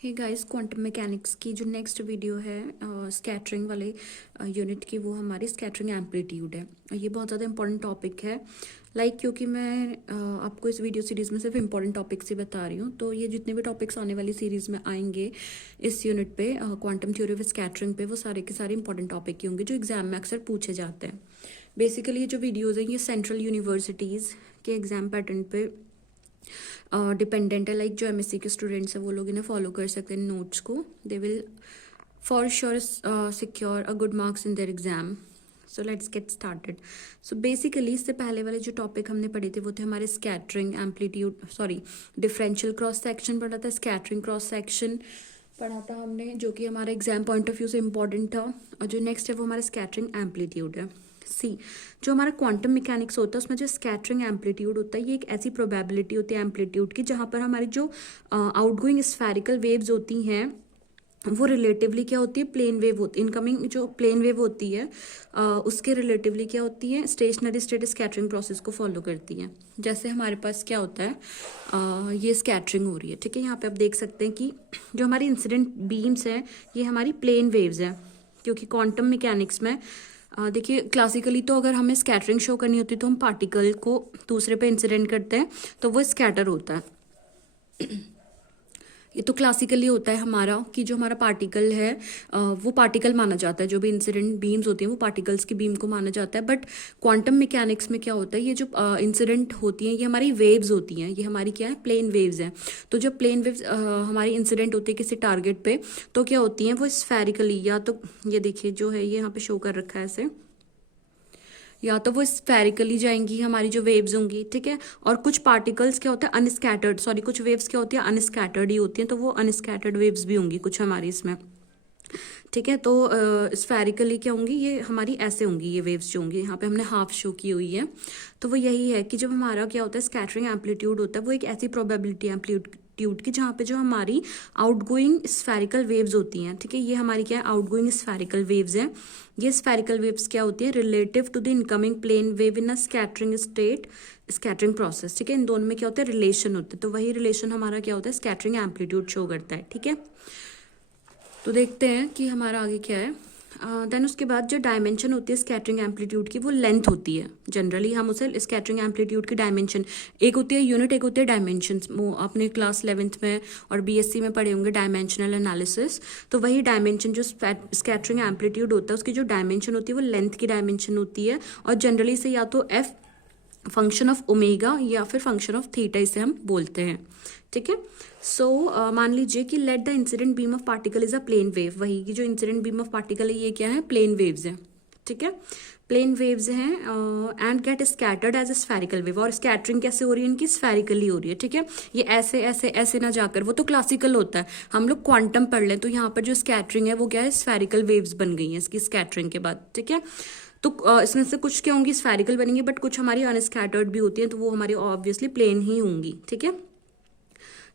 Hey guys, quantum mechanics की जो next video है स्कैटरिंग वाले यूनिट की, वो हमारी स्कैटरिंग एम्पलीट्यूड है। ये बहुत ज़्यादा इंपॉर्टेंट टॉपिक है। क्योंकि मैं आपको इस वीडियो सीरीज़ में सिर्फ इंपॉर्टेंट टॉपिक्स ही बता रही हूँ, तो ये जितने भी टॉपिक्स आने वाली सीरीज़ में आएंगे इस यूनिट पे क्वांटम थ्योरी ऑफ स्कैटरिंग पे, वो सारे के सारे इंपॉर्टेंट टॉपिक ही होंगे जो एग्जाम में अक्सर पूछे जाते हैं। बेसिकली ये जो वीडियोज़ हैं ये सेंट्रल यूनिवर्सिटीज़ के एग्ज़ाम पैटर्न पे डिपेंडेंट है। जो एमएससी के स्टूडेंट्स हैं वो लोग इन्हें फॉलो कर सकते हैं नोट्स को। They will for sure secure a good marks in their exam. So let's get started. So basically इससे पहले वाले जो टॉपिक हमने पढ़े थे वो थे हमारे scattering amplitude, sorry differential cross section पढ़ा था, स्कैटरिंग क्रॉस सेक्शन पढ़ा था हमने, जो कि हमारा एग्जाम पॉइंट ऑफ व्यू से इम्पॉर्टेंट था। और जो नेक्स्ट है वो हमारा स्कैटरिंग एम्पलीट्यूड है। सी, जो हमारा क्वांटम मैकेनिक्स होता है उसमें जो स्कैटरिंग एम्पलीट्यूड होता है ये एक ऐसी प्रोबेबिलिटी होती है एम्पलीट्यूड की जहाँ पर हमारी जो आउटगोइंग स्फेरिकल वेव्स होती हैं वो रिलेटिवली क्या होती है, प्लेन वेव होती है। इनकमिंग जो प्लेन वेव होती है उसके रिलेटिवली क्या होती है, स्टेशनरी स्टेट स्कैटरिंग प्रोसेस को फॉलो करती है। जैसे हमारे पास क्या होता है, ये स्कैटरिंग हो रही है, ठीक है। यहाँ पे आप देख सकते हैं कि जो हमारी इंसिडेंट बीम्स हैं ये हमारी प्लेन वेव्स हैं, क्योंकि क्वांटम मैकेनिक्स में देखिए क्लासिकली तो अगर हमें स्कैटरिंग शो करनी होती है तो हम पार्टिकल को दूसरे पे इंसिडेंट करते हैं तो वो स्कैटर होता है। ये तो क्लासिकली होता है हमारा कि जो हमारा पार्टिकल है वो पार्टिकल माना जाता है। जो भी इंसिडेंट बीम्स होती हैं वो पार्टिकल्स की बीम को माना जाता है। बट क्वांटम मैकेनिक्स में क्या होता है, ये जो इंसिडेंट होती हैं ये हमारी वेव्स होती हैं, ये हमारी क्या है, प्लेन वेव्स हैं। तो जब प्लेन वेव्स हमारी इंसिडेंट होती है किसी टारगेट पे तो क्या होती हैं, वो स्फेरिकली, या तो ये देखिए जो है ये यहाँ पे शो कर रखा है ऐसे, या तो वो स्फेरिकली जाएंगी हमारी जो वेव्स होंगी, ठीक है। और कुछ पार्टिकल्स क्या होता है अनस्कैटर्ड, सॉरी कुछ वेव्स क्या होती है अनस्कैटर्ड ही होती हैं, तो वो अनस्कैटर्ड वेव्स भी होंगी कुछ हमारी इसमें, ठीक है। तो स्फेरिकली क्या होंगी, ये हमारी ऐसे होंगी, ये वेव्स जो होंगी यहाँ पे हमने हाफ शो की हुई है। तो वो यही है कि जब हमारा क्या होता है स्कैटरिंग एम्पलीट्यूड होता है वो एक ऐसी प्रोबेबिलिटी एम्पलीट्यूड की जहाँ पे जो हमारी आउटगोइंग स्फेरिकल वेव्स होती हैं, ठीक है। ये हमारी क्या है, आउटगोइंग स्फेरिकल वेव्स हैं। ये स्फेरिकल वेव्स क्या होती है, relative to the incoming plane wave in a scattering state scattering process, ठीक है। इन दोनों में क्या होता है, रिलेशन होता है। तो वही रिलेशन हमारा क्या होता है, स्कैटरिंग एम्पलीट्यूड शो करता है, ठीक है। तो देखते हैं कि हमारा आगे क्या है। देन उसके बाद जो डायमेंशन होती है स्कैटरिंग एम्पलीट्यूड की वो लेंथ होती है। जनरली हम उसे स्कैटरिंग एम्पलीट्यूड की डायमेंशन, एक होती है यूनिट, एक होती है डायमेंशन। वो आपने क्लास 11th में और बीएससी में पढ़े होंगे डायमेंशनल एनालिसिस। तो वही डायमेंशन जो स्कैटरिंग एम्पलीट्यूड होता है उसकी जो डायमेंशन होती है वो लेंथ की डायमेंशन होती है। और जनरली से या तो एफ फंक्शन ऑफ ओमेगा या फिर फंक्शन ऑफ थीटा इसे हम बोलते हैं, ठीक है। सो मान लीजिए कि let the incident beam of particle is a plane wave. वही की जो इंसिडेंट बीम ऑफ पार्टिकल है ये क्या है, प्लेन वेव्स है, ठीक है। प्लेन वेव्स हैं and get scattered as a spherical wave. और स्कैटरिंग कैसे हो रही है इनकी, स्फेरिकली हो रही है, ठीक है। ये ऐसे ऐसे ऐसे ना जाकर, वो तो क्लासिकल होता है, हम लोग क्वांटम पढ़ लें तो यहाँ पर जो स्कैटरिंग है वो क्या है, स्फेरिकल वेव्स बन गई हैं इसकी स्कैटरिंग के बाद, ठीक है। तो इसमें से कुछ क्या होंगी, स्फेरिकल बनेंगी, बट कुछ हमारी अनस्कैटर्ड भी होती हैं, तो वो हमारी ऑब्वियसली प्लेन ही होंगी, ठीक है।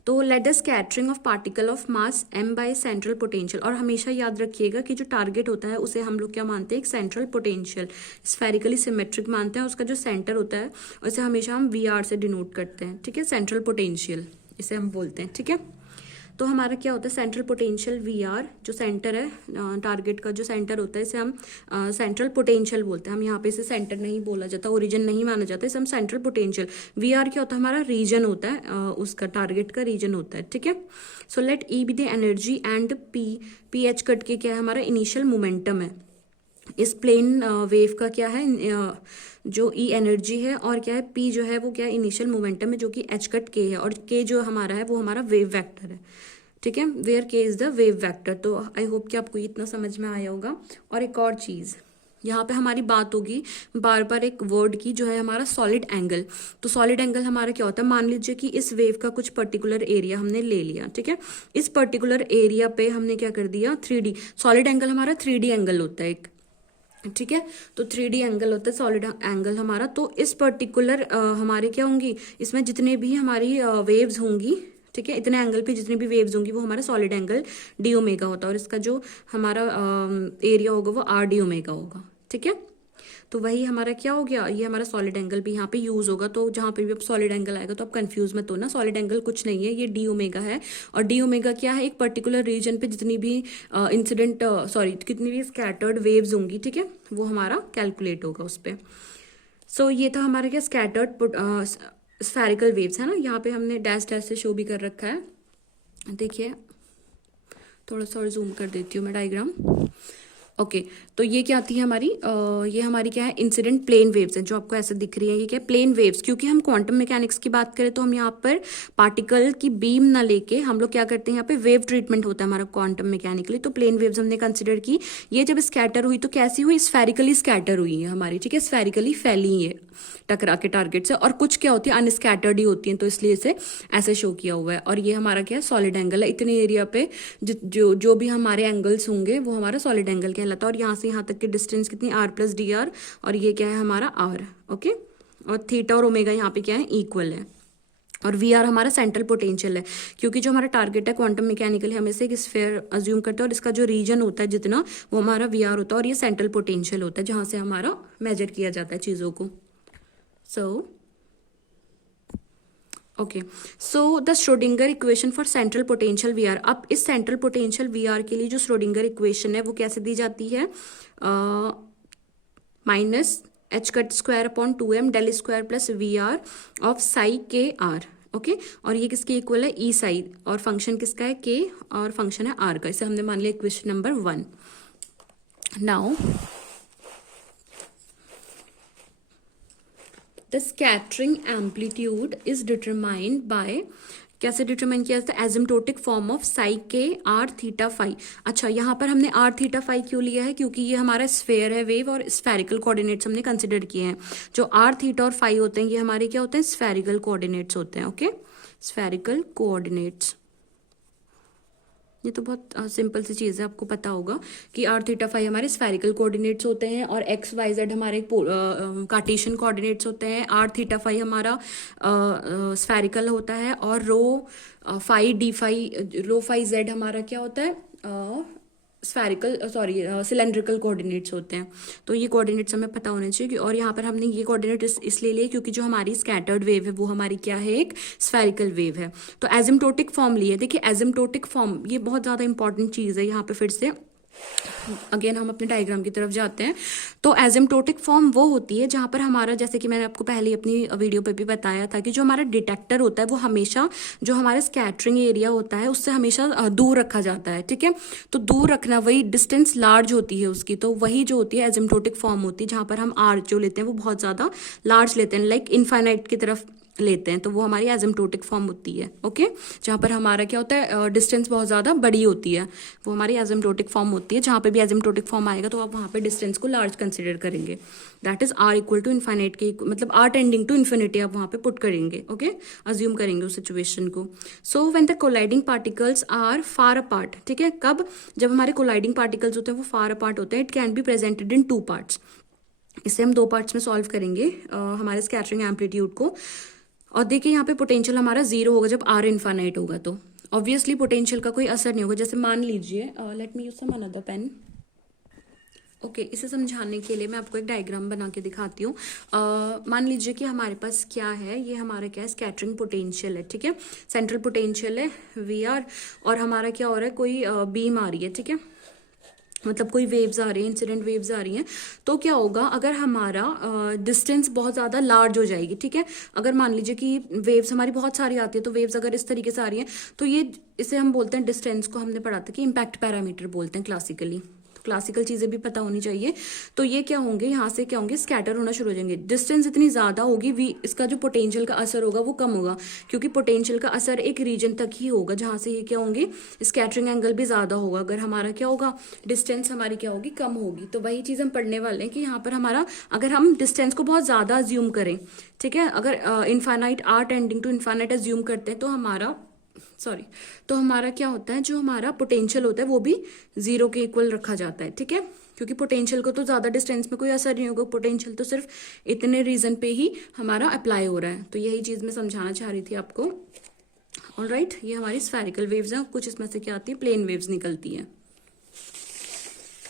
तो let the scattering of particle of mass m by central potential. और हमेशा याद रखिएगा कि जो टारगेट होता है उसे हम लोग क्या मानते हैं, एक सेंट्रल पोटेंशियल, स्फेरिकली सिमेट्रिक मानते हैं। उसका जो सेंटर होता है उसे हमेशा हम VR से डिनोट करते हैं, ठीक है, सेंट्रल पोटेंशियल इसे हम बोलते हैं, ठीक है। तो हमारा क्या होता है सेंट्रल पोटेंशियल VR, जो सेंटर है टारगेट का जो सेंटर होता है इसे हम सेंट्रल पोटेंशियल बोलते हैं। हम यहाँ पे इसे सेंटर नहीं बोला जाता, ओरिजिन नहीं माना जाता, इसे हम सेंट्रल पोटेंशियल। VR क्या होता है, हमारा रीजन होता है, उसका टारगेट का रीजन होता है, ठीक है। So let E be the energy and P H cut के क्या है, हमारा इनिशियल मोमेंटम है। इस प्लेन वेव का क्या है, जो E एनर्जी है, और क्या है P जो है वो क्या है, इनिशियल मोमेंटम है, जो कि H कट K है। और K जो हमारा है वो हमारा वेव वेक्टर है, ठीक है, where K is the wave vector. तो आई होप कि आपको इतना समझ में आया होगा। और एक और चीज़ यहाँ पे हमारी बात होगी बार बार एक वर्ड की, जो है हमारा सॉलिड एंगल। तो सॉलिड एंगल हमारा क्या होता है, मान लीजिए कि इस वेव का कुछ पर्टिकुलर एरिया हमने ले लिया, ठीक है। इस पर्टिकुलर एरिया पे हमने क्या कर दिया, 3D, सॉलिड एंगल हमारा 3D एंगल होता है एक, ठीक है। तो 3D एंगल होता है सॉलिड एंगल हमारा। तो इस पर्टिकुलर हमारे क्या होंगी, इसमें जितने भी हमारी वेव्स होंगी, ठीक है, इतने एंगल पे जितनी भी वेव्स होंगी वो हमारा सॉलिड एंगल D ओमेगा होता है। और इसका जो हमारा एरिया होगा वो RD ओमेगा होगा, ठीक है। तो वही हमारा क्या हो गया, ये हमारा सॉलिड एंगल भी यहाँ पे यूज होगा। तो जहाँ पे भी अब सॉलिड एंगल आएगा तो आप कंफ्यूज मत होना, सॉलिड एंगल कुछ नहीं है, ये डी ओमेगा है। और डी ओमेगा क्या है, एक पर्टिकुलर रीजन पे जितनी भी इंसिडेंट सॉरी कितनी भी स्कैटर्ड वेव्स होंगी, ठीक है, वो हमारा कैलकुलेट होगा उस पर। सो ये था हमारा क्या, स्कैटर्ड स्फेरिकल वेव्स है ना, यहाँ पे हमने डैश डैश से शो भी कर रखा है। देखिए थोड़ा सा और जूम कर देती हूँ मैं डायग्राम। ओके तो ये क्या आती है हमारी, ये हमारी क्या है, इंसिडेंट प्लेन वेव्स हैं जो आपको ऐसे दिख रही है, ये क्या है, प्लेन वेव्स। क्योंकि हम क्वांटम मैकेनिक्स की बात करें तो हम यहाँ पर पार्टिकल की बीम ना लेके हम लोग क्या करते हैं, यहाँ पे वेव ट्रीटमेंट होता है हमारा क्वांटम मैकेनिकली। तो प्लेन वेव्स हमने कंसिडर की, ये जब स्कैटर हुई तो कैसी हुई, स्फेरिकली स्कैटर हुई है हमारी, ठीक है, स्फेरिकली फैली है टकरा के टारगेट से। और कुछ क्या होती है, अनस्कैटर्ड ही होती हैं, तो इसलिए इसे ऐसे शो किया हुआ है। और ये हमारा क्या है, सॉलिड एंगल है। इतने एरिया पे जो जो भी हमारे एंगल्स होंगे वो हमारा सॉलिड एंगल कहलाता है। और यहाँ से यहाँ तक की डिस्टेंस कितनी, आर प्लस डी आर, और ये क्या है हमारा आर। ओके, और थीटा और ओमेगा यहाँ पे क्या है, इक्वल है। और वी आर हमारा सेंट्रल पोटेंशियल है, क्योंकि जो हमारा टारगेट है क्वांटम मैकेनिकली हम इसे एक स्फीयर अज्यूम करते हैं, और इसका जो रीजन होता है जितना, वो हमारा वी आर होता है। और ये सेंट्रल पोटेंशियल होता है जहाँ से हमारा मेजर किया जाता है चीज़ों को। So okay, so the Schrodinger equation for central potential V r. अब इस सेंट्रल पोटेंशियल वी आर के लिए जो श्रोडिंगर इक्वेशन है वो कैसे दी जाती है, minus h cut square upon 2m del square plus V r of psi k r. Okay, और ये किसके इक्वल है, ई साई, और फंक्शन किसका है, के, और फंक्शन है आर का। इसे हमने मान लिया equation number 1। Now the scattering amplitude is determined by, कैसे डिटरमाइन किया जाता है, asymptotic form of psi k are theta phi. अच्छा, यहाँ पर हमने आर थीटा फाई क्यों लिया है, क्योंकि ये हमारा स्फेयर है वेव, और स्फेरिकल कोऑर्डिनेट्स हमने कंसिडर किए हैं। जो आर थीटा और फाई होते हैं ये हमारे क्या होते हैं, स्फेरिकल कोऑर्डिनेट्स होते हैं। ओके, स्फेरिकल कोऑर्डिनेट्स, ये तो बहुत सिंपल सी चीज़ है, आपको पता होगा कि आर थीटा फाई हमारे स्फेरिकल कोऑर्डिनेट्स होते हैं, और एक्स वाई जेड हमारे कार्टेशियन कोऑर्डिनेट्स होते हैं। आर थीटा फाई हमारा स्फेरिकल होता है, और रो फाई डी फाई, रो फाई जेड हमारा क्या होता है, स्फेरिकल सॉरी सिलेंड्रिकल कोऑर्डिनेट्स होते हैं। तो ये कोऑर्डिनेट्स हमें पता होने चाहिए। और यहाँ पर हमने ये कोऑर्डिनेट इसलिए लिए क्योंकि जो हमारी स्कैटर्ड वेव है वो हमारी क्या है, एक स्फेरिकल वेव है। तो एसिम्प्टोटिक फॉर्म लिए, देखिए एसिम्प्टोटिक फॉर्म ये बहुत ज़्यादा इंपॉर्टेंट चीज़ है। यहाँ पे फिर से अगेन हम अपने डायग्राम की तरफ जाते हैं। तो एसिम्प्टोटिक फॉर्म वो होती है जहाँ पर हमारा, जैसे कि मैंने आपको पहले अपनी वीडियो पे भी बताया था, कि जो हमारा डिटेक्टर होता है वो हमेशा जो हमारे स्कैटरिंग एरिया होता है उससे हमेशा दूर रखा जाता है, ठीक है। तो दूर रखना, वही डिस्टेंस लार्ज होती है उसकी, तो वही जो होती है एसिम्प्टोटिक फॉर्म होती है, जहाँ पर हम आर जो लेते हैं वो बहुत ज़्यादा लार्ज लेते हैं, लाइक इनफाइनाइट की तरफ लेते हैं, तो वो हमारी एसिम्प्टोटिक फॉर्म होती है। ओके, जहाँ पर हमारा क्या होता है, डिस्टेंस बहुत ज़्यादा बड़ी होती है, वो हमारी एसिम्प्टोटिक फॉर्म होती है। जहाँ पे भी एसिम्प्टोटिक फॉर्म आएगा तो आप वहाँ पे डिस्टेंस को लार्ज कंसिडर करेंगे, that is r equal to infinite के, मतलब आर टेंडिंग टू इन्फिनिटी आप वहाँ पे पुट करेंगे। ओके, अज्यूम करेंगे उस सिचुएशन को। So when the colliding particles are far apart, ठीक है, कब, जब हमारे कोलाइडिंग पार्टिकल्स होते हैं वो फार अपार्ट होते हैं, it can be presented in 2 parts. इसे हम 2 पार्ट्स में सॉल्व करेंगे हमारे स्कैटरिंग एम्पलीट्यूड को। और देखिए यहाँ पे पोटेंशियल हमारा 0 होगा जब आर इन्फाइनाइट होगा, तो ऑब्वियसली पोटेंशियल का कोई असर नहीं होगा। जैसे मान लीजिए, let me use some another pen. Okay, इसे समझाने के लिए मैं आपको एक डायग्राम बना के दिखाती हूँ। मान लीजिए कि हमारे पास क्या है, ये हमारा क्या है, स्कैटरिंग पोटेंशियल है, ठीक है, सेंट्रल पोटेंशियल है वी आर, और हमारा क्या हो रहा है, कोई बीम आ रही है, ठीक है, मतलब कोई वेव्स आ रही हैं, इंसिडेंट वेव्स आ रही हैं। तो क्या होगा, अगर हमारा डिस्टेंस बहुत ज़्यादा लार्ज हो जाएगी, ठीक है, अगर मान लीजिए कि वेव्स हमारी बहुत सारी आती है, तो वेव्स अगर इस तरीके से आ रही हैं तो ये, इसे हम बोलते हैं, डिस्टेंस को हमने पढ़ा था कि इम्पैक्ट पैरामीटर बोलते हैं क्लासिकली, क्लासिकल चीज़ें भी पता होनी चाहिए। तो ये क्या होंगे, यहाँ से क्या होंगे, स्कैटर होना शुरू हो जाएंगे। डिस्टेंस इतनी ज़्यादा होगी, वी इसका जो पोटेंशियल का असर होगा वो कम होगा, क्योंकि पोटेंशियल का असर एक रीजन तक ही होगा जहाँ से ये क्या होंगे, स्कैटरिंग एंगल भी ज़्यादा होगा। अगर हमारा क्या होगा, डिस्टेंस हमारी क्या होगी, कम होगी। तो वही चीज़ हम पढ़ने वाले हैं कि यहाँ पर हमारा, अगर हम डिस्टेंस को बहुत ज़्यादा अज्यूम करें, ठीक है, अगर infinite r tending to infinite assume करते हैं, तो हमारा तो हमारा क्या होता है, जो हमारा पोटेंशियल होता है वो भी 0 के इक्वल रखा जाता है, ठीक है, क्योंकि पोटेंशियल को तो ज़्यादा डिस्टेंस में कोई असर नहीं होगा, पोटेंशियल तो सिर्फ इतने रीजन पे ही हमारा अप्लाई हो रहा है। तो यही चीज़ मैं समझाना चाह रही थी आपको। ऑलराइट, ये हमारी स्फेरिकल वेव्स हैं, कुछ इसमें से क्या आती है, प्लेन वेव्स निकलती हैं।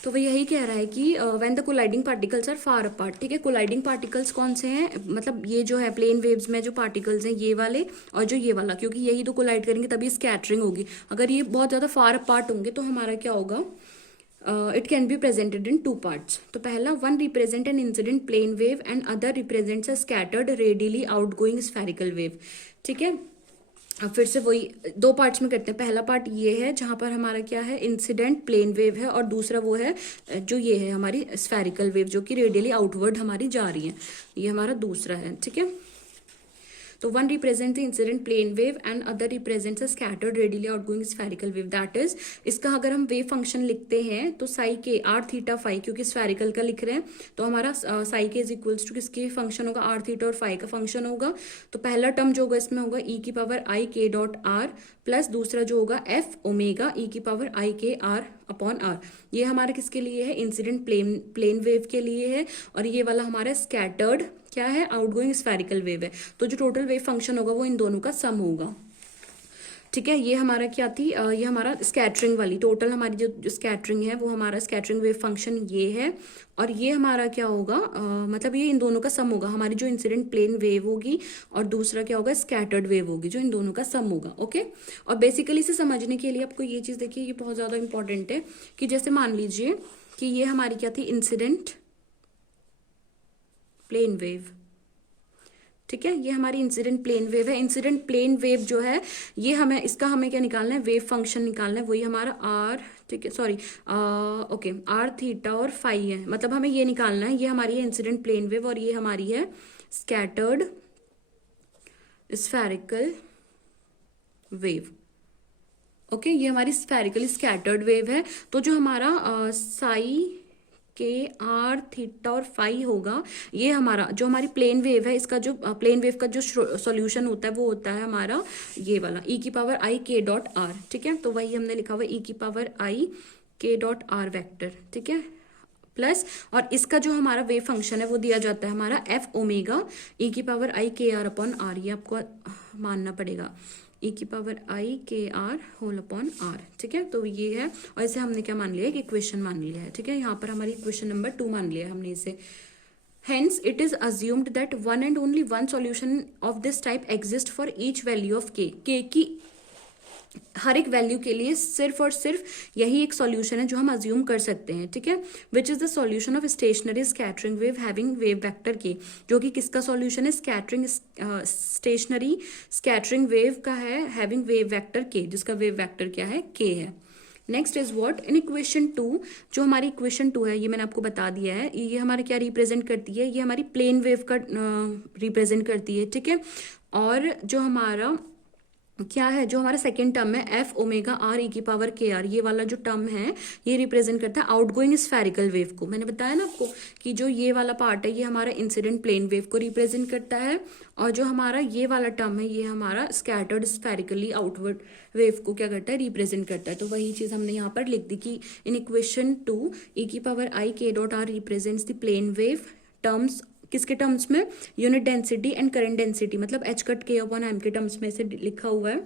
तो वो यही कह रहा है कि when the colliding particles are far apart, ठीक है। कोलाइडिंग पार्टिकल्स कौन से हैं, मतलब ये जो है प्लेन वेव्स में जो पार्टिकल्स हैं ये वाले और जो ये वाला, क्योंकि यही तो कोलाइड करेंगे तभी स्कैटरिंग होगी। अगर ये बहुत ज़्यादा फार अपार्ट होंगे तो हमारा क्या होगा, it can be presented in 2 parts. तो पहला, one represent an incident plane wave and other represents a scattered radially outgoing spherical wave, ठीक है। अब फिर से वही 2 पार्ट्स में करते हैं। पहला पार्ट ये है जहां पर हमारा क्या है, इंसिडेंट प्लेन वेव है, और दूसरा वो है जो ये है हमारी स्फेरिकल वेव जो कि रेडियली आउटवर्ड हमारी जा रही है, ये हमारा दूसरा है, ठीक है। तो one represent the incident plane wave and other represents a scattered radially outgoing spherical wave, that is, इसका अगर हम वेव फंक्शन लिखते हैं तो Sai k are theta phi, क्योंकि स्फेरिकल का लिख रहे हैं तो हमारा साई के इज इक्वल्स टू किसके फंक्शन होगा, आर थीटा और फाई का फंक्शन होगा। तो पहला टर्म जो होगा इसमें होगा ई की power I k dot are, plus दूसरा जो होगा एफ ओमेगा ई की power I K R upon are. ये हमारे किसके लिए है, इंसिडेंट प्लेन वेव के लिए है, और ये वाला हमारा स्कैटर्ड क्या है, आउटगोइंग स्फेरिकल वेव है। तो जो टोटल वेव फंक्शन होगा वो इन दोनों का सम होगा, ठीक है। ये हमारा क्या थी, ये हमारा स्कैटरिंग वाली, टोटल हमारी जो स्कैटरिंग है वो हमारा स्कैटरिंग वेव फंक्शन ये है, और ये हमारा क्या होगा, मतलब ये इन दोनों का सम होगा, हमारी जो इंसिडेंट प्लेन वेव होगी और दूसरा क्या होगा स्कैटर्ड वेव होगी, जो इन दोनों का सम होगा, ओके। और बेसिकली इसे समझने के लिए आपको ये चीज़ देखिए, ये बहुत ज़्यादा इंपॉर्टेंट है कि जैसे मान लीजिए कि ये हमारी क्या थी, इंसिडेंट प्लेन वेव, ठीक है। ये हमारी इंसिडेंट प्लेन वेव है। इंसिडेंट प्लेन वेव जो है ये हमें, इसका हमें क्या निकालना है, वेव फंक्शन निकालना है, वही हमारा आर, ठीक है, सॉरी ओके, आर थीटा और फाई है, मतलब हमें ये निकालना है, ये हमारी है इंसिडेंट प्लेन वेव और ये हमारी है स्कैटर्ड स्फेरिकल वेव, ओके। ये हमारी स्फेरिकली स्कैटर्ड वेव है। तो जो हमारा साई के आर थीटा और फाई होगा, ये हमारा जो हमारी प्लेन वेव है, इसका जो प्लेन वेव का जो सॉल्यूशन होता है वो होता है हमारा ये वाला ई की power I k dot are, ठीक है। तो वही हमने लिखा हुआ ई की power I k dot are vector, ठीक है, प्लस, और इसका जो हमारा वेव फंक्शन है वो दिया जाता है हमारा एफ ओमेगा ई की power I K R upon are, ये आपको मानना पड़ेगा, ई की power I K are whole upon are, ठीक है। तो ये है, और इसे हमने क्या मान लिया है, एक इक्वेशन मान लिया है, ठीक है। यहाँ पर हमारी इक्वेशन नंबर 2 मान लिया है हमने इसे। Hence, it is assumed that one and only one solution of this type exists for each value of k. k की हर एक वैल्यू के लिए सिर्फ और सिर्फ यही एक सॉल्यूशन है जो हम अज्यूम कर सकते हैं, ठीक है। Which is the solution of stationary scattering wave having wave vector k, जो कि किसका सॉल्यूशन है, स्कैटरिंग स्टेशनरी स्कैटरिंग वेव का है, हैविंग वेव वेक्टर के, जिसका वेव वेक्टर क्या है, के है। Next is what, in equation 2, जो हमारी इक्वेशन 2 है ये मैंने आपको बता दिया है, ये हमारा क्या रिप्रेजेंट करती है, ये हमारी प्लेन वेव का रिप्रेजेंट करती है, ठीक है। और जो हमारा क्या है, जो हमारा सेकेंड टर्म है एफ ओमेगा आर ई की पावर के आर, ये वाला जो टर्म है ये रिप्रेजेंट करता है आउटगोइंग स्फेरिकल वेव को। मैंने बताया ना आपको कि जो ये वाला पार्ट है ये हमारा इंसिडेंट प्लेन वेव को रिप्रेजेंट करता है, और जो हमारा ये वाला टर्म है ये हमारा स्कैटर्ड स्फेरिकली आउटवर्ड वेव को क्या करता है, रिप्रेजेंट करता है। तो वही चीज़ हमने यहाँ पर लिख दी कि इन इक्वेशन 2 ई की power I k dot r represents the plane wave terms, किसके टर्म्स में, unit density and current density, मतलब एच कट के अपॉन एम के टर्म्स में से लिखा हुआ है।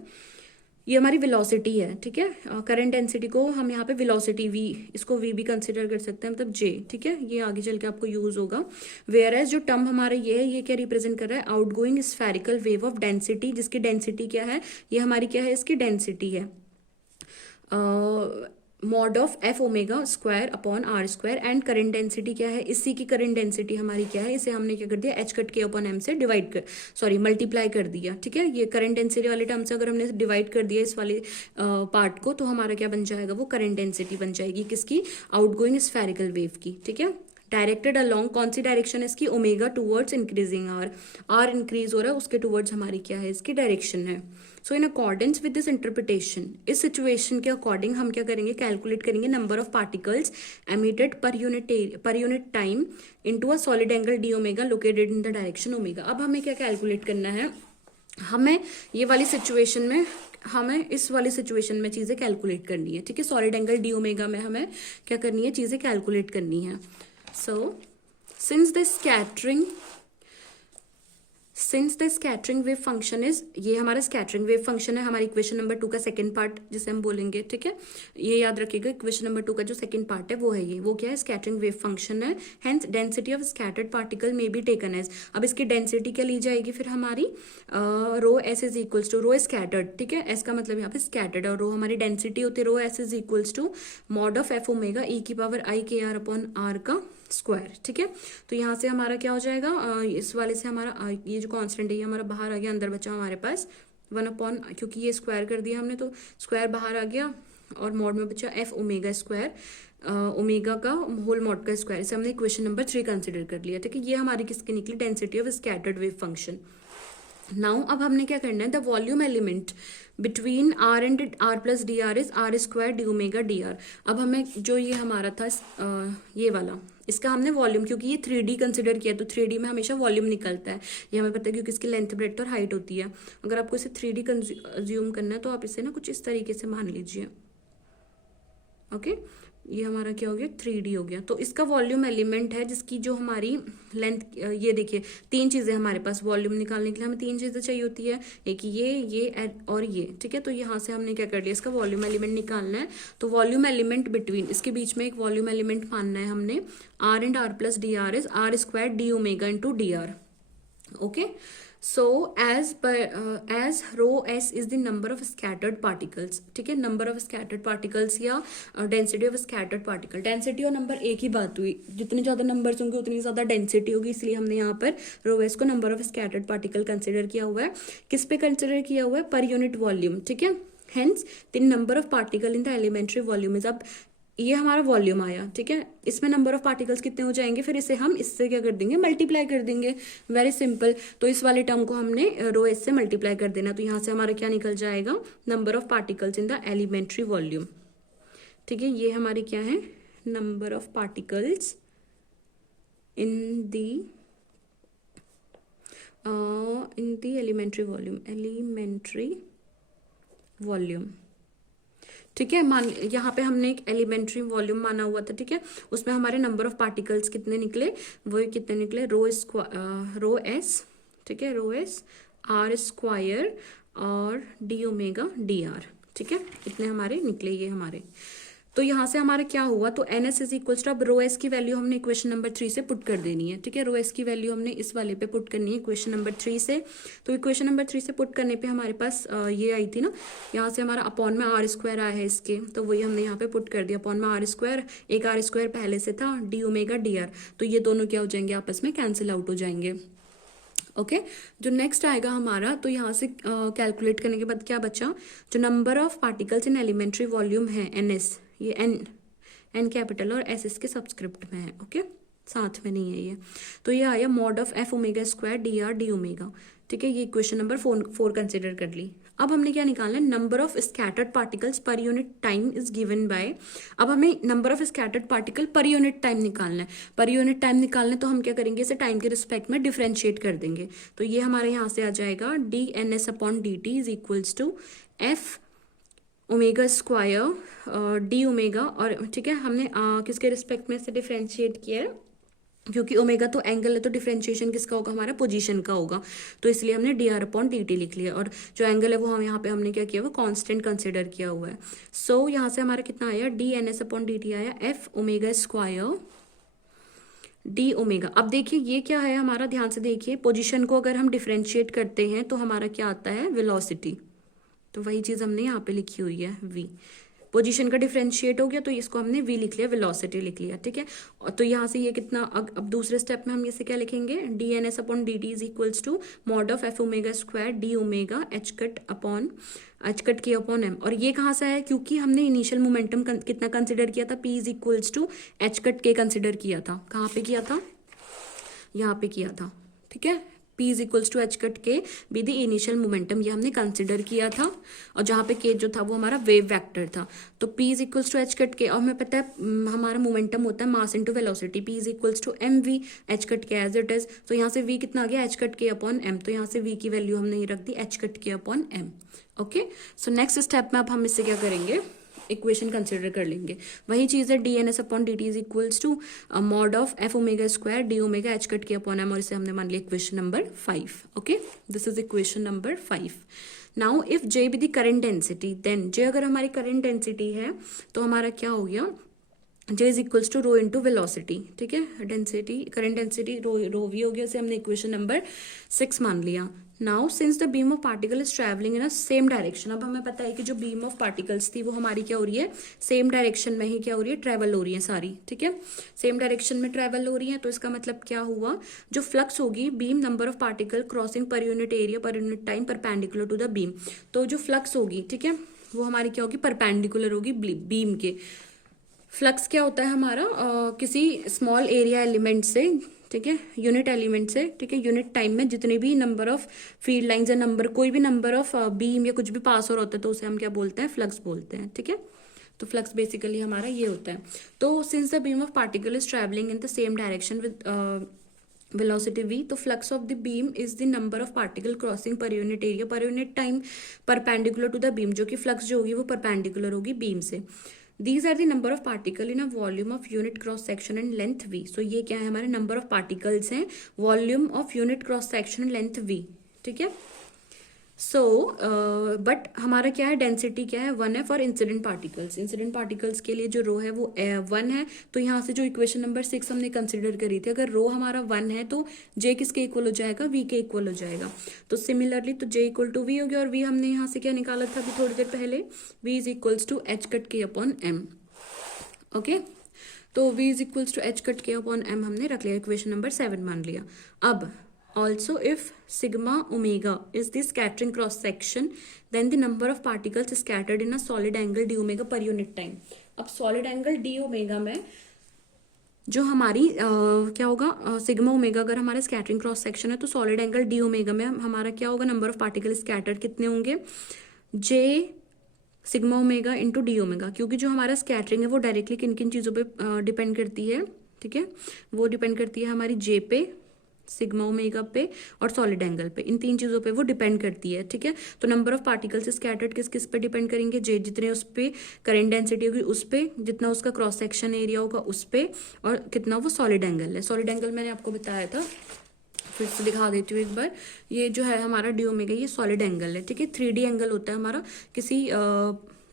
ये हमारी वेलोसिटी है, ठीक है। करंट डेंसिटी को हम यहाँ पे वेलोसिटी वी, इसको वी भी कंसिडर कर सकते हैं, मतलब जे, ठीक है। ये आगे चल के आपको यूज होगा। वेयर एज जो टर्म हमारा ये है, ये क्या रिप्रेजेंट कर रहा है, outgoing spherical wave of density, जिसकी डेंसिटी क्या है, ये हमारी क्या है, इसकी डेंसिटी है mod of F omega square upon r square, and current density क्या है, इसी की करंट डेंसिटी हमारी क्या है, इसे हमने क्या कर दिया, एच कट के अपॉन एम से डिवाइड कर, सॉरी मल्टीप्लाई कर दिया, ठीक है। ये करंट डेंसिटी वाले टर्म से अगर हमने डिवाइड कर दिया इस वाले पार्ट को, तो हमारा क्या बन जाएगा, वो करंट डेंसिटी बन जाएगी, किसकी, आउटगोइंग स्फेरिकल वेव की, ठीक है। डायरेक्टेड अलोंग, कौन सी डायरेक्शन है इसकी, omega towards increasing r increase हो रहा है उसके टूवर्ड्स हमारी क्या है, इसकी डायरेक्शन है। So in accordance with this interpretation, इस सिचुएशन के अकॉर्डिंग हम क्या करेंगे, कैलकुलेट करेंगे number of particles emitted per unit time into a solid angle D omega located in the direction omega. अब हमें क्या कैलकुलेट करना है, हमें ये वाली सिचुएशन में, हमें इस वाली सिचुएशन में चीज़ें कैलकुलेट करनी है, ठीक है। सॉलिड एंगल डी ओमेगा में हमें क्या करनी है, चीज़ें कैलकुलेट करनी है। So since the sins the scattering wave function is, ये हमारा स्कैटरिंग वेव फंक्शन है, हमारी इक्वेशन नंबर 2 का सेकंड पार्ट जिसे हम बोलेंगे, ठीक है। ये याद रखिएगा, इक्वेशन नंबर 2 का जो सेकंड पार्ट है वो है ये, वो क्या है, स्कैटरिंग वेव फंक्शन है। Hence density of scattered particle may be taken as, अब इसकी डेंसिटी क्या ली जाएगी फिर हमारी, rho S is equals to, rho scattered, ठीक है, एस का मतलब यहाँ पे स्कैटर्ड, और रो हमारी डेंसिटी होती है, rho S is equals to mod of F omega E की पावर आई के आर अपॉन आर का स्क्वायर, ठीक है। तो यहाँ से हमारा क्या हो जाएगा, इस वाले से हमारा ये जो कांस्टेंट है ये हमारा बाहर आ गया, अंदर बचा हमारे पास 1 क्योंकि ये स्क्वायर कर दिया हमने तो स्क्वायर बाहर आ गया, और मॉड में बचा एफ ओमेगा स्क्वायर, ओमेगा का होल मॉड का स्क्वायर, इसे हमने इक्वेशन नंबर 3 कंसिडर कर लिया, ठीक है। ये हमारी किसकी निकली, density of scattered wave function. Now अब हमने क्या करना है, the volume element between r and r plus d r is r square D omega d r. अब हमें जो ये हमारा था ये वाला, इसका हमने वॉल्यूम, क्योंकि ये 3D कंसिडर किया तो 3D में हमेशा वॉल्यूम निकलता है, ये हमें पता है क्योंकि इसकी लेंथ ब्रेड्थ और हाइट होती है। अगर आपको इसे 3D कंज्यूम करना है तो आप इसे ना कुछ इस तरीके से मान लीजिए, ओके। ये हमारा क्या हो गया, 3D हो गया। तो इसका वॉल्यूम एलिमेंट है जिसकी जो हमारी लेंथ, ये देखिए 3 चीज़ें हमारे पास वॉल्यूम निकालने के लिए हमें 3 चीज़ें चाहिए होती है, एक ये और ये, ठीक है। तो यहाँ से हमने क्या कर लिया, इसका वॉल्यूम एलिमेंट निकालना है। तो वॉल्यूम एलिमेंट बिटवीन, इसके बीच में एक वॉल्यूम एलिमेंट मानना है हमने, r and r plus d r is r square D omega into d r, okay. So as rho s is the number of scattered particles, ठीक है, number of scattered particles या density of scattered particle, density और number एक ही बात हुई, जितने ज़्यादा numbers होंगे उतनी ज़्यादा डेंसिटी होगी, इसलिए हमने यहाँ पर रो एस को number of scattered particle consider किया हुआ है। किस पे कंसिडर किया हुआ है, पर यूनिट वॉल्यूम, ठीक है। Hence the number of particle in the elementary volume is, अब ये हमारा वॉल्यूम आया, ठीक है, इसमें नंबर ऑफ पार्टिकल्स कितने हो जाएंगे, फिर इसे हम इससे क्या कर देंगे, मल्टीप्लाई कर देंगे, वेरी सिंपल। तो इस वाले टर्म को हमने रो एस से मल्टीप्लाई कर देना, तो यहाँ से हमारा क्या निकल जाएगा, number of particles in the elementary volume, ठीक है। ये हमारी क्या है, number of particles in the elementary volume, ठीक है। मान यहाँ पे हमने एक एलिमेंट्री वॉल्यूम माना हुआ था, ठीक है, उसमें हमारे नंबर ऑफ पार्टिकल्स कितने निकले, वो कितने निकले, रो एस, ठीक है, रो एस आर स्क्वायर और डी ओमेगा डी आर, ठीक है, इतने हमारे निकले ये हमारे। तो यहाँ से हमारा क्या हुआ, तो N S is equals to, अब रो एस की वैल्यू हमने इक्वेशन नंबर 3 से पुट कर देनी है, ठीक है। रो एस की वैल्यू हमने इस वाले पे पुट करनी है इक्वेशन नंबर 3 से। तो इक्वेशन नंबर 3 से पुट करने पे हमारे पास ये आई थी ना, यहाँ से हमारा अपॉन में आर स्क्वायर आया है इसके, तो वही हमने यहाँ पे पुट कर दिया, अपॉन में आर स्क्वायर, एक आर स्क्वायर पहले से था, डी ओमेगा डी आर, तो ये दोनों क्या हो जाएंगे, आपस में कैंसिल आउट हो जाएंगे, ओके। जो नेक्स्ट आएगा हमारा, तो यहाँ से कैलकुलेट करने के बाद क्या बचा, जो number of particles in elementary volume है एन एस, ये एन कैपिटल और एस इसके सब्सक्रिप्ट में है, ओके, साथ में नहीं है ये। तो ये आया mod of F omega square D R D omega, ठीक है। ये इक्वेशन नंबर 4 कंसिडर कर ली। अब हमने क्या निकालना है, नंबर ऑफ स्कैटर्ड पार्टिकल्स पर unit time is given by, अब हमें नंबर ऑफ स्कैटर्ड पार्टिकल पर यूनिट टाइम निकालना है। पर यूनिट टाइम निकालना है तो हम क्या करेंगे, इसे टाइम के रिस्पेक्ट में डिफ्रेंशिएट कर देंगे। तो ये हमारे यहाँ से आ जाएगा D N S upon D T is equals to F omega square D omega, और ठीक है, हमने किसके रिस्पेक्ट में से डिफ्रेंशिएट किया है, क्योंकि ओमेगा तो एंगल है, तो डिफरेंशिएशन किसका होगा, हमारा पोजीशन का होगा, तो इसलिए हमने D R upon D T लिख लिया, और जो एंगल है वो हम यहाँ पे हमने क्या किया हुआ, कांस्टेंट कंसिडर किया हुआ है। सो यहाँ से हमारा कितना आया, D N S upon D T आया F omega square D omega. अब देखिए ये क्या है हमारा, ध्यान से देखिए, पोजिशन को अगर हम डिफ्रेंशिएट करते हैं तो हमारा क्या आता है, वेलोसिटी, तो वही चीज़ हमने यहाँ पे लिखी हुई है v, पोजीशन का डिफरेंशिएट हो गया तो इसको हमने v लिख लिया, वेलोसिटी लिख लिया, ठीक है। और तो यहाँ से ये कितना, अब दूसरे स्टेप में हम इसे क्या लिखेंगे, D N S upon D T is equals to mod of F omega square D omega H cut के अपॉन एम। और ये कहाँ से आया, क्योंकि हमने इनिशियल मोमेंटम कितना कंसिडर किया था, p is equals to H cut K consider किया था, कहाँ पे किया था, यहाँ पे किया था, ठीक है। p is equals to H cut K be the initial momentum, ये हमने कंसिडर किया था, और जहाँ पे k जो था वो हमारा वेव वेक्टर था। तो p is equals to H cut K, और हमें पता है हमारा मोमेंटम होता है mass into velocity, p is equals to M V H cut K as it is. तो यहाँ से v कितना आ गया, एच कट के अपॉन m, तो यहाँ से v की वैल्यू हमने ये रख दी एच कट के upon m, okay. So next step में अब हम इससे क्या करेंगे, इक्वेशन कंसिडर कर लेंगे। वही चीज़ है D N S upon D T is equals to mod of F omega square D omega H cut के अपॉन एम, और इसे हमने मान लिया equation number 5। Okay, this is equation number 5। Now if J be the current density, then J अगर हमारी current density है तो हमारा क्या हो गया, J is equals to rho into velocity. ठीक है, density current density rho V हो गया, इसे हमने इक्वेशन नंबर 6 मान लिया। Now since the beam of particle is travelling in a same direction, अब हमें पता है कि जो बीम ऑफ पार्टिकल्स थी वो हमारी क्या हो रही है, सेम डायरेक्शन में ही क्या हो रही है, ट्रैवल हो रही है सारी। ठीक है, सेम डायरेक्शन में ट्रैवल हो रही है, तो इसका मतलब क्या हुआ, जो फ्लक्स होगी beam number of particle crossing per unit area per unit time perpendicular to the beam, तो जो फ्लक्स होगी, ठीक है, वो हमारी क्या होगी, परपेंडिकुलर होगी बीम के। फ्लक्स क्या होता है हमारा, किसी स्मॉल एरिया एलिमेंट से, ठीक है, यूनिट एलिमेंट से, ठीक है, यूनिट टाइम में जितने भी नंबर ऑफ फील्ड लाइंस या नंबर कोई भी नंबर ऑफ बीम या कुछ भी पास हो रहा होता है तो उसे हम क्या बोलते हैं, फ्लक्स बोलते हैं। ठीक है, तो फ्लक्स बेसिकली हमारा ये होता है। तो since the beam of particle is travelling in the same direction with velocity v, तो flux of the beam is the number of particle crossing per unit area per unit time perpendicular to the beam, जो कि flux जो होगी वो perpendicular होगी beam से। These are the number of particle in a volume of unit cross section and length v, so ये क्या है, हमारे number of particles हैं, volume of unit cross section and length v। ठीक है, सो बट हमारा क्या है, डेंसिटी क्या है, 1 है for incident particles. Incident particles के लिए जो रो है वो 1 है, तो यहाँ से जो इक्वेशन नंबर 6 हमने कंसिडर करी थी, अगर रो हमारा 1 है तो जे किसके इक्वल हो जाएगा, वी के इक्वल हो जाएगा। तो सिमिलरली तो जे इक्वल टू वी हो गया, और वी हमने यहाँ से क्या निकाला था अभी थोड़ी देर पहले, V is equals to H cut के अपॉन एम। ओके, तो V is equals to H cut के अपॉन एम हमने रख लिया, इक्वेशन नंबर 7 मान लिया। अब also if sigma omega is the scattering cross section, then the number of particles scattered in a solid angle d omega per unit time। अब solid angle d omega में जो हमारी क्या होगा, सिग्मा ओमेगा अगर हमारा स्कैटरिंग क्रॉस सेक्शन है तो सॉलिड एंगल डी ओमेगा में हमारा क्या होगा, नंबर ऑफ पार्टिकल स्कैटर्ड कितने होंगे, J sigma omega into D omega, क्योंकि जो हमारा स्कैटरिंग है वो डायरेक्टली किन किन चीज़ों पे डिपेंड करती है। ठीक है, वो डिपेंड करती है हमारी जे पे, सिग्मा ओमेगा पे और सॉलिड एंगल पे, इन 3 चीज़ों पे वो डिपेंड करती है। ठीक है, तो नंबर ऑफ पार्टिकल्स स्कैटर्ड किस किस पे डिपेंड करेंगे, जे जितने उस पे करंट डेंसिटी होगी उस पे, जितना उसका क्रॉस सेक्शन एरिया होगा उस पे, और कितना वो सॉलिड एंगल है। सॉलिड एंगल मैंने आपको बताया था, फिर से दिखा देती हूँ एक बार। ये जो है हमारा डी ओमेगा, ये सॉलिड एंगल है। ठीक है, 3D एंगल होता है हमारा, किसी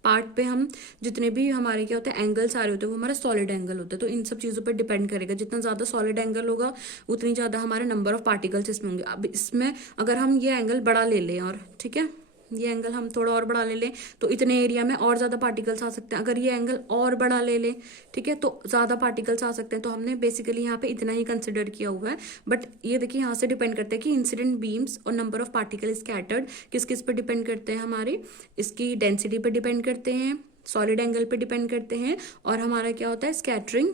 पार्ट पे हम जितने भी हमारे क्या होते हैं एंगल्स आ रहे होते हैं वो हमारा सॉलिड एंगल होता है। तो इन सब चीज़ों पर डिपेंड करेगा, जितना ज़्यादा सॉलिड एंगल होगा उतनी ज़्यादा हमारे नंबर ऑफ पार्टिकल्स इसमें होंगे। अब इसमें अगर हम ये एंगल बढ़ा ले लें, और ठीक है ये एंगल हम थोड़ा और बढ़ा ले लें तो इतने एरिया में और ज़्यादा पार्टिकल्स आ सकते हैं। अगर ये एंगल और बढ़ा ले लें, ठीक है, तो ज़्यादा पार्टिकल्स आ सकते हैं। तो हमने बेसिकली यहाँ पे इतना ही कंसिडर किया हुआ है। बट ये देखिए यहाँ से डिपेंड करता है कि इंसिडेंट बीम्स और नंबर ऑफ पार्टिकल स्कैटर्ड किस किस पर डिपेंड करते हैं, हमारे इसकी डेंसिटी पर डिपेंड करते हैं, सॉलिड एंगल पे डिपेंड करते हैं, और हमारा क्या होता है स्कैटरिंग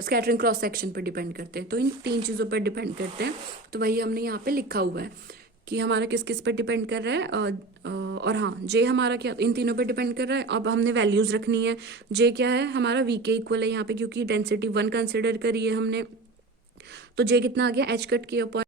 स्कैटरिंग क्रॉस सेक्शन पे डिपेंड करते हैं। तो इन 3 चीज़ों पर डिपेंड करते हैं। तो वही हमने यहाँ पे लिखा हुआ है कि हमारा किस किस पर डिपेंड कर रहा है, और हाँ जे हमारा क्या इन तीनों पे डिपेंड कर रहा है। अब हमने वैल्यूज़ रखनी है। जे क्या है हमारा वी के इक्वल है यहाँ पे, क्योंकि डेंसिटी 1 कंसिडर करी है हमने, तो जे कितना आ गया, एच कट के अपॉन